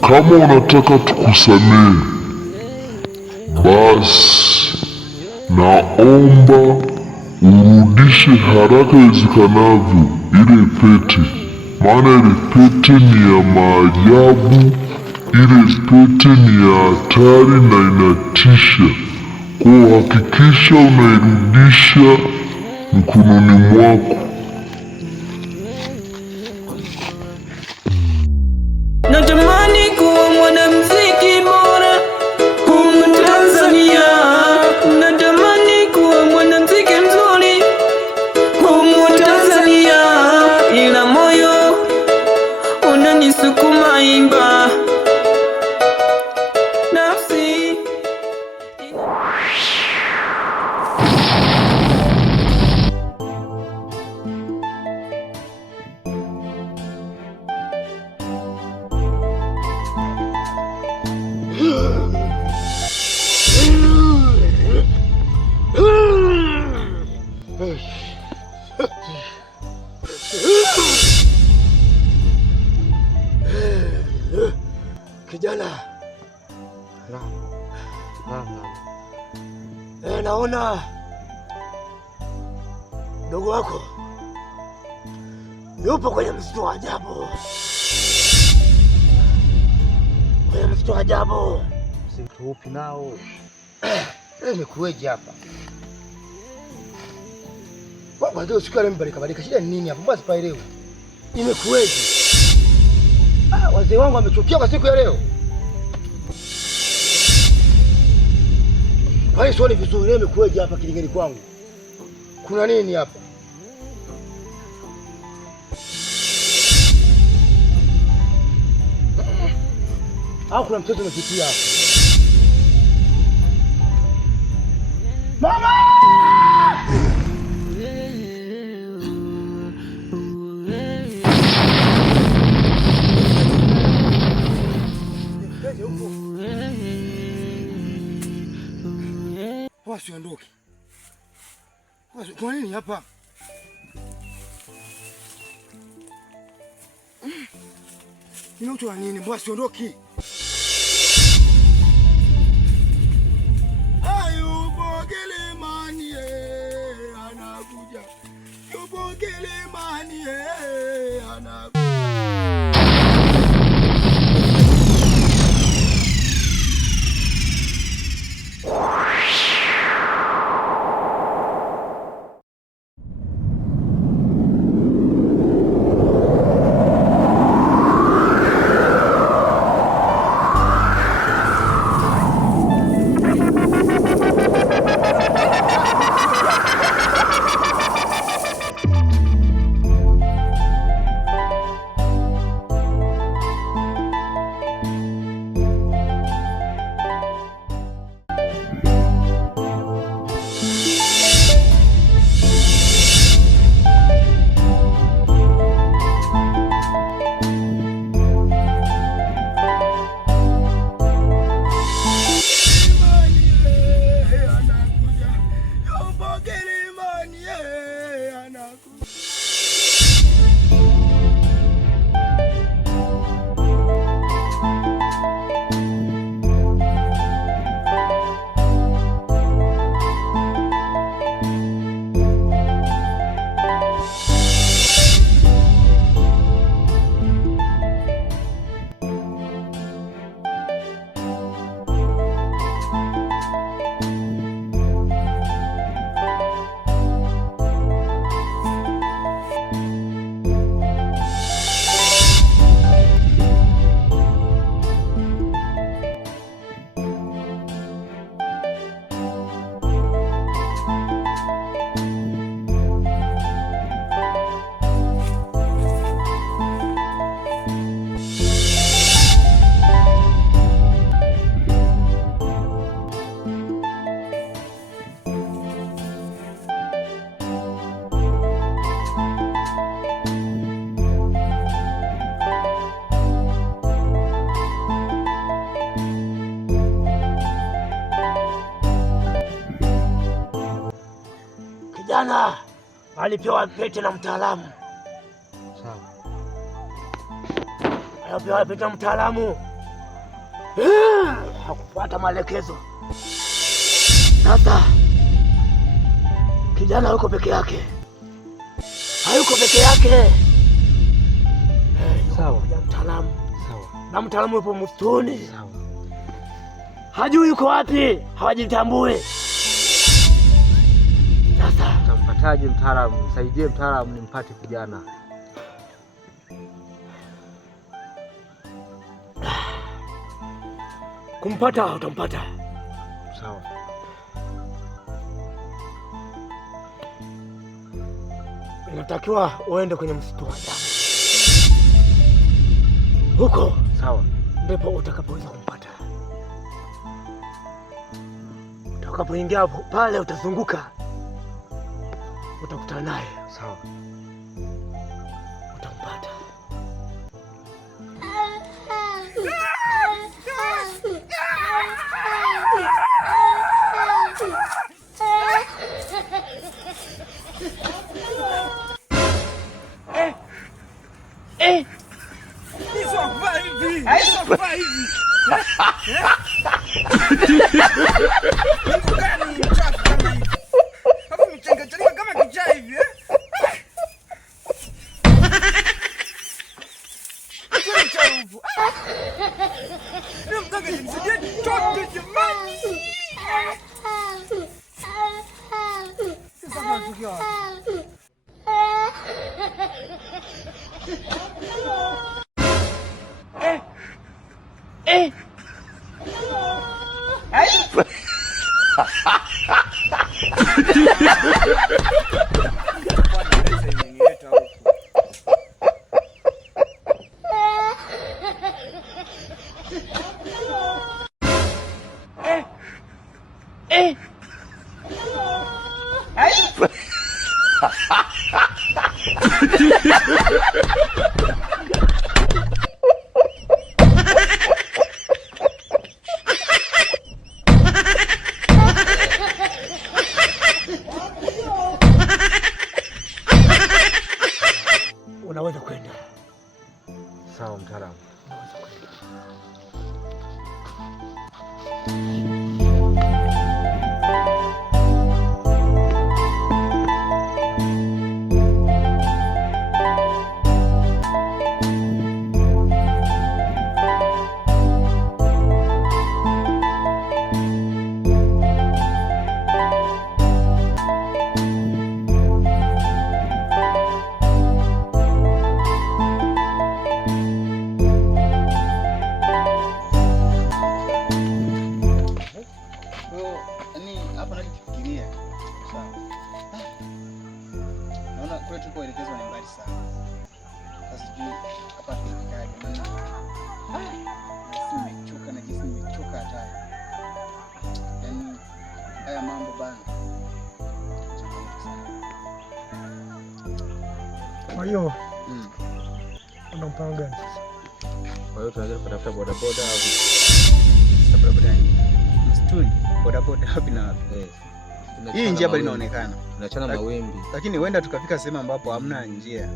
Kama unataka tukusamehe, basi naomba urudishe haraka iwezekanavyo ile pete, maana ile pete ni ya maajabu. Ile pete ni ya hatari na inatisha. Kwa hakikisha unairudisha mkononi mwako. Natamani kuwa mwanamuziki bora humu Tanzania. Natamani kuwa mwanamuziki mzuri humu Tanzania, ila moyo unanisukuma imba. Nafsi kijana, naona ndugu wako yupo kwenye msitu wa ajabu. Kwenye msitu wa ajabu. Msitu upi nao? Imekuweje hapa? Baba ndio siku ile mbadilika. Shida ni nini hapa? Mbona sipaelewi? Imekuweje? Wazee wangu wamechukia kwa siku ya leo. Hai, sioni vizuri. Imekuweje hapa kilingeni kwangu? Kuna nini hapa? Au kuna mtoto umepitia hapa? Mama! Wasiondoke. Kwa nini hapa? Ninaitwa nini? Mbona siondoki? Ayubo Kilimani anakuja. Yubo Kilimani anakuja. Kijana alipewa pete na mtaalamu. Sawa. Alipewa pete na mtaalamu Hakufuata maelekezo. Sasa kijana yuko peke yake, hayuko peke yake. Sawa. Mtaalamu. Sawa. Na mtaalamu yupo msituni. Sawa. Hajui yuko wapi, hawajitambui. Sasa tampataje mtaalamu? Msaidie mtaalamu nimpate kijana. Kumpata utampata. Sawa. Inatakiwa uende kwenye msitu wa ajabu. Huko sawa, ndipo utakapoweza kumpata. Utakapoingia pale utazunguka, utakutana naye. Sawa. Utampata. Unaweza kwenda. Sawa mtaalamu. Kwa hiyo una mpango gani sasa? Kwa hiyo tunaweza kutafuta bodaboda au bodaboda msituni, bodaboda wapi na wapi? Hii njia bali inaonekana tunachana mawimbi, lakini huenda tukafika sehemu ambapo hamna njia.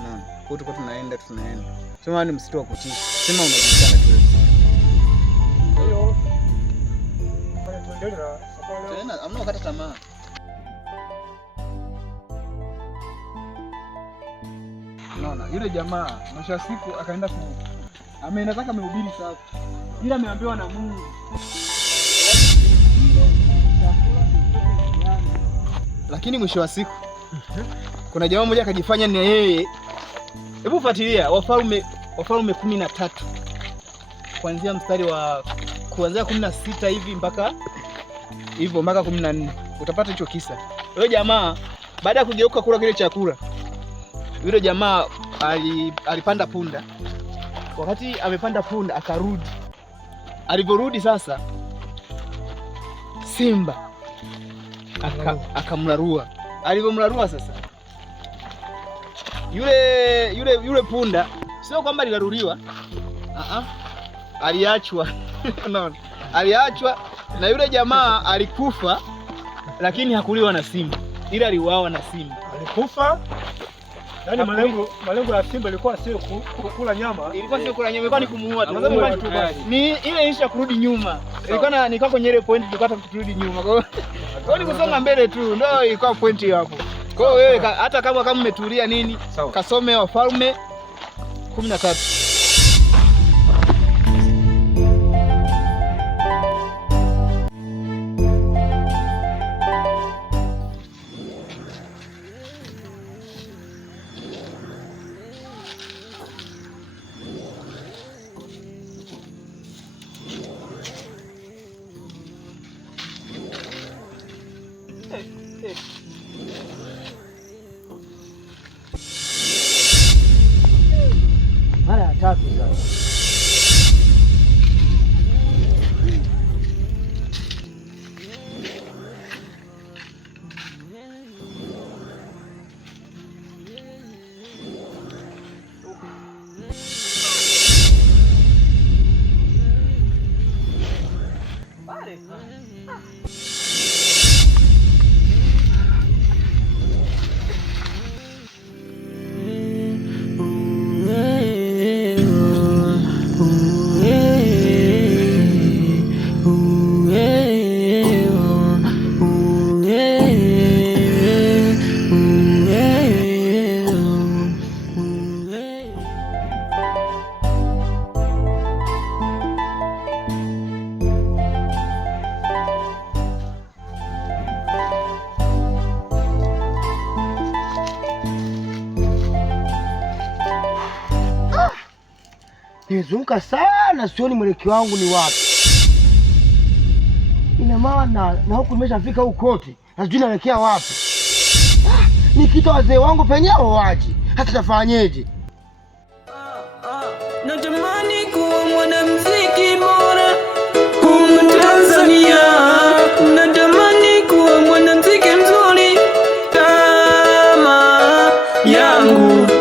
Unaona, kwa tuko tunaenda sema ni msitu wa kutisha, sema unajulikana tu. Kwa hiyo tuendelee na safari. Tena hamna kukata tamaa. Unaona, yule jamaa mwisho wa siku akaenda ameenda zake amehubiri sawa. Ila ameambiwa na Mungu. Lakini mwisho wa siku kuna jamaa mmoja akajifanya ni yeye. Hebu fuatilia Wafalme 13. Kuanzia mstari wa kuanzia 16 hivi mpaka 14. Utapata hicho kisa. Yule jamaa baada ya kugeuka kula kile chakula, yule jamaa alipanda punda. Wakati amepanda punda akarudi. Alivyorudi sasa simba akamlarua. Alivyomlarua sasa yule punda sio kwamba alilaruliwa. Aliachwa. Unaona? Aliachwa na yule jamaa alikufa, lakini hakuliwa na simba. Ila aliuawa na simba. Alikufa Yaani malengo ya Simba ilikuwa sio kula nyama. Ilikuwa sio kula nyama, ilikuwa ni kumuua tu. Ni ile isha kurudi nyuma. Ilikuwa kwenye ile point tukata kurudi nyuma. Kwa hiyo ni kusonga mbele tu. Ndio ilikuwa point hiyo hapo. Kwa hiyo wewe hata kama umetulia nini, kasome Wafalme 13. Mara ya tatu sasa. Nimezunguka sana, sioni mwelekeo wangu ni wapi. Ina maana na huku nimeshafika huko kote, na sijui naelekea wapi. Nikita wazee wangu penyewe waje, hata tafanyeje? Natamani kuwa mwanamuziki bora humu Tanzania. Natamani kuwa mwanamuziki mzuri kama yangu.